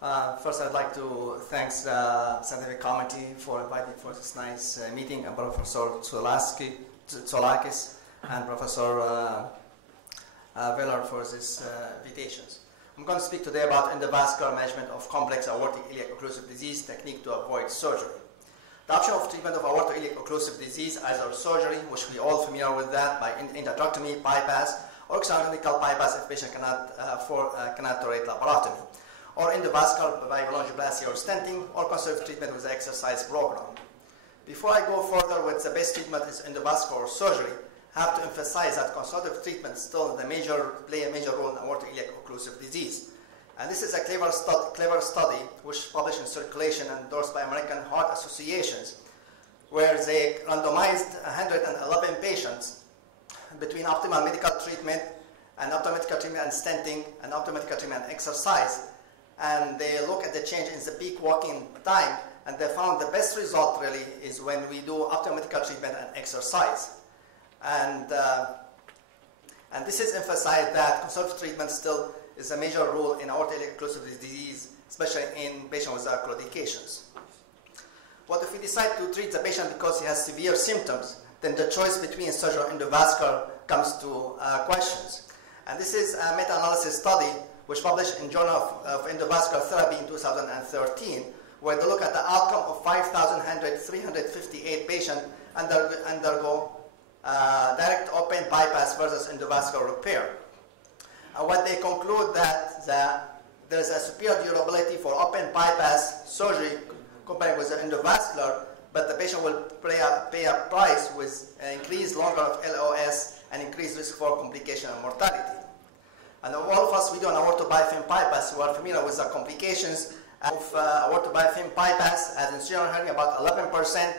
First, I'd like to thank the scientific committee for inviting me for this nice meeting, and Professor Tsolakis and Professor Veller for these invitations. I'm going to speak today about endovascular management of complex aortic iliac occlusive disease technique to avoid surgery. The option of treatment of aortic iliac occlusive disease, either surgery, which we all familiar with that, by endarterectomy, bypass, or extranodical bypass if patient cannot tolerate laparotomy, or endovascular by ballonoplasty or stenting, or conservative treatment with the exercise program. Before I go further with the best treatment is endovascular or surgery, I have to emphasize that conservative treatment still play a major role in aortic iliac occlusive disease. And this is a clever study which published in Circulation and endorsed by American Heart Associations, where they randomized 111 patients between optimal medical treatment and optometric treatment and stenting and optometric treatment and exercise. And they look at the change in the peak walking time, and they found the best result really is when we do optometric treatment and exercise. And this is emphasized that conservative treatment still is a major role in aortic iliac occlusive disease, especially in patients with claudications. What if we decide to treat the patient because he has severe symptoms? Then the choice between surgery and endovascular comes to questions. And this is a meta-analysis study which published in Journal of Endovascular Therapy in 2013, where they look at the outcome of 5,358 patients undergo direct open bypass versus endovascular repair. And what they conclude that there is a superior durability for open bypass surgery compared with the endovascular, but the patient will pay a price with increased longer of LOS and increased risk for complication and mortality. And all of us, we do an aortobiofilm bypass, who are familiar with the complications of aortobiofilm bypass, as incisional hernia about 11%,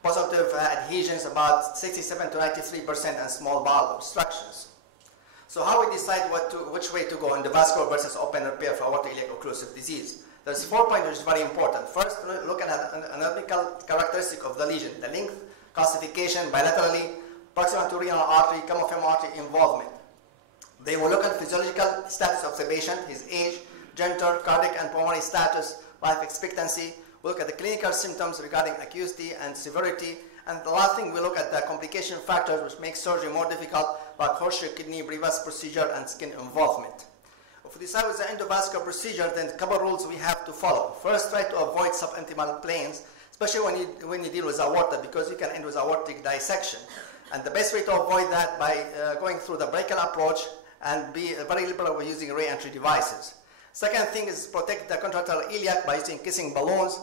positive adhesions about 67 to 93%, and small bowel obstructions. So how we decide which way to go, endovascular versus open repair for aortic iliac occlusive disease? There's 4 points which is very important. First, look at anatomical characteristic of the lesion, the length, calcification, bilaterally, proximal to renal artery, common femoral artery involvement. They will look at physiological status of the patient, his age, gender, cardiac and pulmonary status, life expectancy. We look at the clinical symptoms regarding acuity and severity. And the last thing, we look at the complication factors which make surgery more difficult, like horseshoe kidney, Brevas procedure, and skin involvement. If we decide with the endovascular procedure, then a couple rules we have to follow. First, try to avoid subintimal planes, especially when you deal with aorta, because you can end with aortic dissection. And the best way to avoid that by going through the brachial approach and be very liberal with using re-entry devices. Second thing is protect the contralateral iliac by using kissing balloons.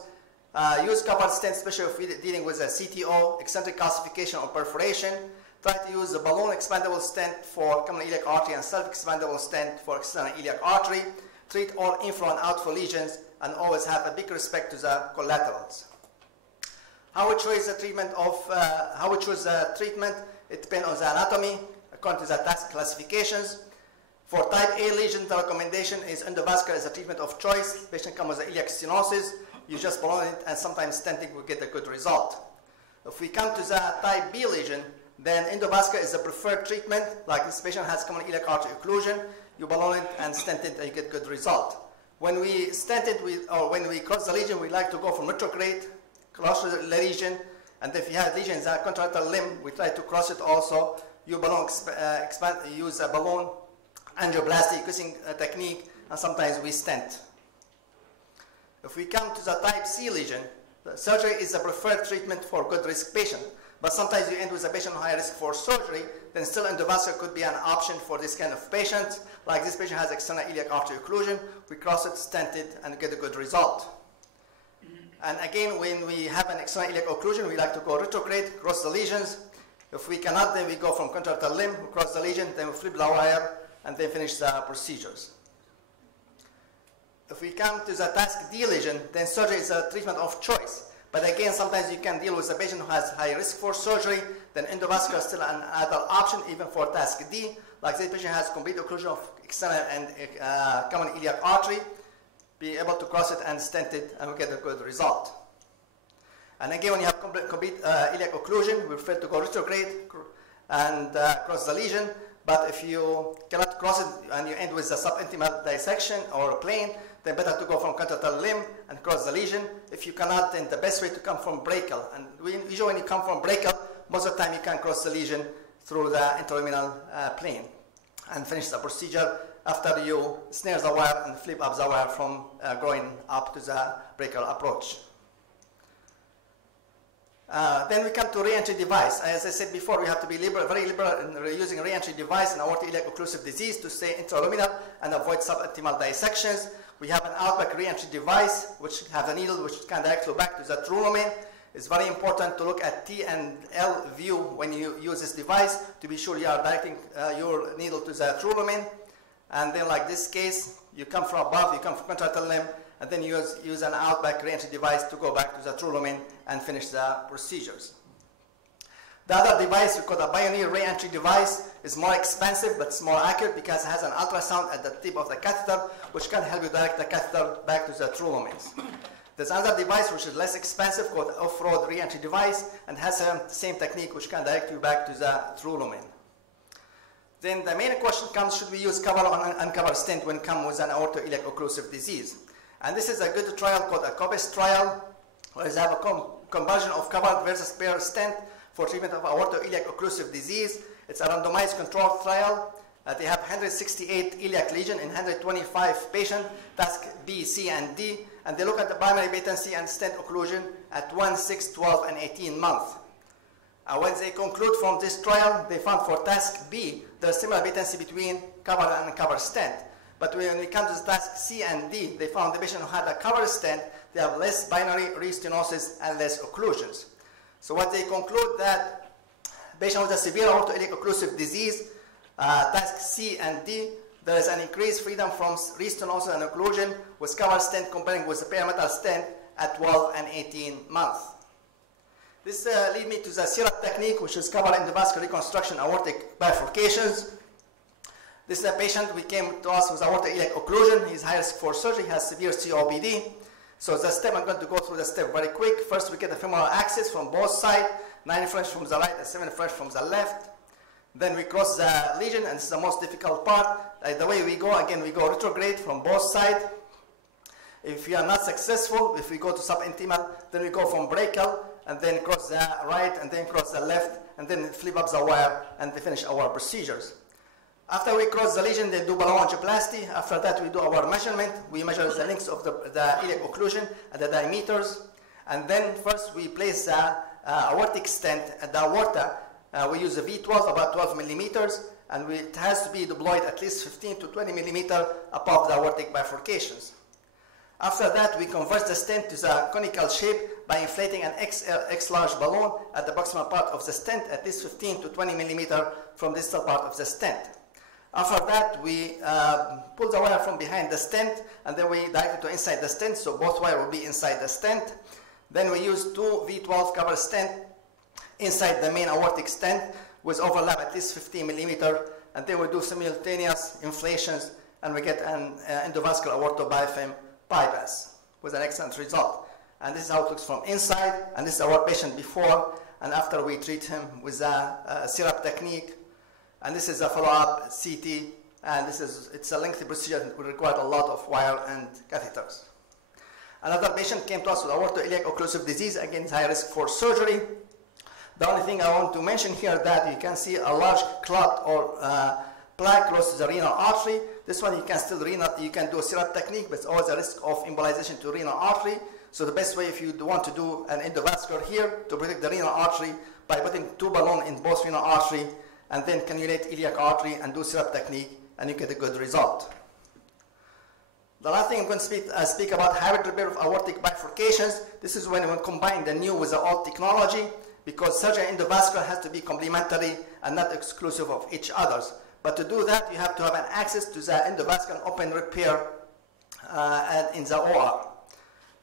Use covered stents, especially if we're dealing with a CTO, eccentric calcification or perforation. Try to use the balloon expandable stent for common iliac artery and self-expandable stent for external iliac artery. Treat all inflow and outflow lesions, and always have a big respect to the collaterals. How we choose the treatment it depends on the anatomy according to the task classifications. For type A lesion, the recommendation is endovascular as a treatment of choice. Patient comes with iliac stenosis. You just balloon it, and sometimes stenting will get a good result. If we come to the type B lesion, then endovascular is the preferred treatment. Like this patient has common iliac artery occlusion, you balloon it and stent it, and you get good result. When we stent it, when we cross the lesion, we like to go from retrograde, cross the lesion, and if you have lesion in the contralateral limb, we try to cross it also. You balloon use a balloon angioplasty, kissing technique, and sometimes we stent. If we come to the type C lesion, the surgery is the preferred treatment for good risk patient. But sometimes you end with a patient high risk for surgery, then still endovascular could be an option for this kind of patients. Like this patient has external iliac artery occlusion, we cross it, stent it, and get a good result. And again, when we have an external iliac occlusion, we like to go retrograde, cross the lesions. If we cannot, then we go from contralateral limb, we cross the lesion, then we flip the wire, and then finish the procedures. If we come to the task D lesion, then surgery is a treatment of choice. But again, sometimes you can deal with a patient who has high risk for surgery, then endovascular is still another option even for task D. Like this patient has complete occlusion of external and common iliac artery, be able to cross it and stent it, and we get a good result. And again, when you have complete iliac occlusion, we prefer to go retrograde and cross the lesion. But if you cannot cross it and you end with a subintimal dissection or a plane, then better to go from contralateral limb and cross the lesion. If you cannot, then the best way to come from brachial. And usually when you come from brachial, most of the time you can cross the lesion through the interluminal plane and finish the procedure after you snare the wire and flip up the wire from going up to the brachial approach. Then we come to re-entry device. As I said before, we have to be very liberal in using a re-entry device in aortic iliac occlusive disease to stay intraluminal and avoid suboptimal dissections. We have an outback re-entry device which has a needle which can direct you back to the true lumen. It's very important to look at T and L view when you use this device to be sure you are directing your needle to the true lumen. And then like this case, you come from above, you come from contralateral limb, and then you use an outback re-entry device to go back to the true lumen and finish the procedures. The other device, we call the Pioneer re-entry device, is more expensive but it's more accurate because it has an ultrasound at the tip of the catheter which can help you direct the catheter back to the true lumens. There's another device which is less expensive called off-road re-entry device and has the same technique which can direct you back to the true lumen. Then the main question comes, should we use cover or uncover stent when come with an aortoiliac occlusive disease? And this is a good trial called a COBEST trial, where they have a conversion of covered versus pair stent for treatment of aortoiliac occlusive disease. It's a randomized controlled trial. They have 168 iliac lesion in 125 patients, task B, C, and D, and they look at the primary patency and stent occlusion at 1, 6, 12, and 18 months. When they conclude from this trial, they found for task B, there's similar patency between covered and uncovered stent. But when it comes to task C and D, they found the patient who had a covered stent, they have less binary restenosis and less occlusions. So what they conclude that patient with a severe aortoiliac occlusive disease, task C and D, there is an increased freedom from restenosis and occlusion with covered stent comparing with the parametal stent at 12 and 18 months. This leads me to the CIRAP technique, which is covered endovascular reconstruction aortic bifurcations. This is a patient who came to us with aortoiliac occlusion. He's high risk for surgery, he has severe COPD. So the step, I'm going to go through the step very quick. First, we get the femoral axis from both sides, 9 French from the right and 7 French from the left. Then we cross the lesion, and this is the most difficult part. The way we go, again, we go retrograde from both sides. If we are not successful, if we go to subintimal, then we go from brachial, and then cross the right, and then cross the left, and then flip up the wire, and finish our procedures. After we cross the lesion, they do balloon angioplasty. After that, we do our measurement. We measure the lengths of the iliac occlusion and the diameters. And then first, we place the aortic stent at the aorta. We use a V12, about 12 millimeters, and it has to be deployed at least 15 to 20 millimeters above the aortic bifurcations. After that, we convert the stent to the conical shape by inflating an X-large balloon at the proximal part of the stent at least 15 to 20 millimeters from the distal part of the stent. After that, we pull the wire from behind the stent, and then we direct it to inside the stent, so both wires will be inside the stent. Then we use 2 V12 cover stent inside the main aortic stent with overlap at least 15 millimeters, and then we do simultaneous inflations, and we get an endovascular aortobiofilm bypass with an excellent result. And this is how it looks from inside, and this is our patient before and after we treat him with a CIRAP technique. And this is a follow-up CT, and it's a lengthy procedure that will require a lot of wire and catheters. Another patient came to us with aortoiliac occlusive disease, again, high risk for surgery. The only thing I want to mention here that you can see a large clot or plaque close to the renal artery. This one you can still you can do a CIRAP technique, but it's always a risk of embolization to renal artery. So the best way, if you want to do an endovascular here to protect the renal artery, by putting 2 balloons in both renal artery, and then cannulate iliac artery and do CIRAP technique, and you get a good result. The last thing I'm going to speak about hybrid repair of aortic bifurcations. This is when we combine the new with the old technology, because surgery and endovascular has to be complementary and not exclusive of each other. But to do that, you have to have an access to the endovascular open repair in the OR.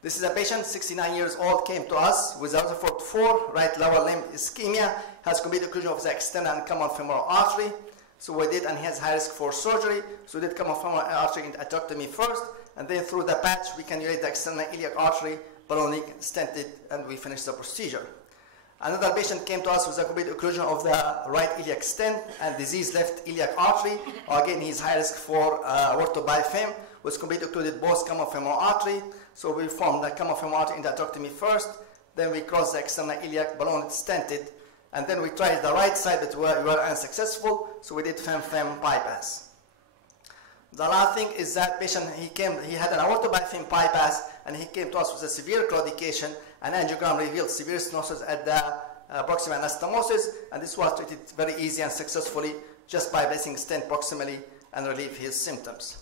This is a patient, 69 years old, came to us with a Rutherford 4, right lower limb ischemia, has complete occlusion of the external and common femoral artery. So we did, and he has high risk for surgery. So we did common femoral artery atherectomy first, and then through the patch, we cannulate the external iliac artery, ballooning, stented, and we finish the procedure. Another patient came to us with a complete occlusion of the right iliac stent and diseased left iliac artery. Again, he's high risk for aortobiphym, with complete occluded both common femoral artery. So we formed the common femoral artery endarterectomy first, then we crossed the external iliac, balloon stented, and then we tried the right side, but we were unsuccessful, so we did fem-fem bypass. The last thing is that patient, he had an aortobiphym bypass, and he came to us with a severe claudication, and angiogram revealed severe stenosis at the proximal anastomosis, and this was treated very easy and successfully just by placing stent proximally and relieve his symptoms.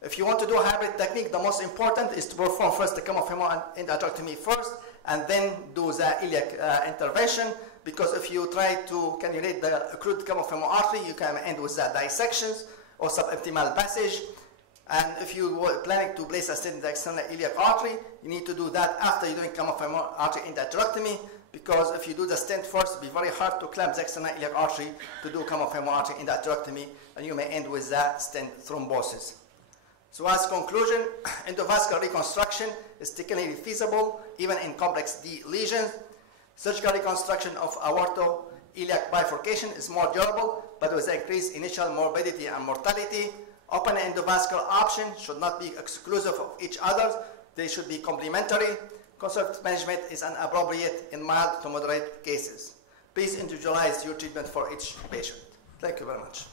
If you want to do a hybrid technique, the most important is to perform first the common femoral endarterectomy first, and then do the iliac intervention, because if you try to cannulate the occluded common femoral artery, you can end with the dissections or suboptimal passage. And if you were planning to place a stent in the external iliac artery, you need to do that after you're doing common femoral artery endarterectomy, because if you do the stent first, it will be very hard to clamp the external iliac artery to do common femoral artery endarterectomy, and you may end with the stent thrombosis. So as conclusion, endovascular reconstruction is technically feasible even in complex D lesions. Surgical reconstruction of aorto-iliac bifurcation is more durable, but with increased initial morbidity and mortality. Open endovascular options should not be exclusive of each other. They should be complementary. Conservative management is inappropriate in mild to moderate cases. Please individualize your treatment for each patient. Thank you very much.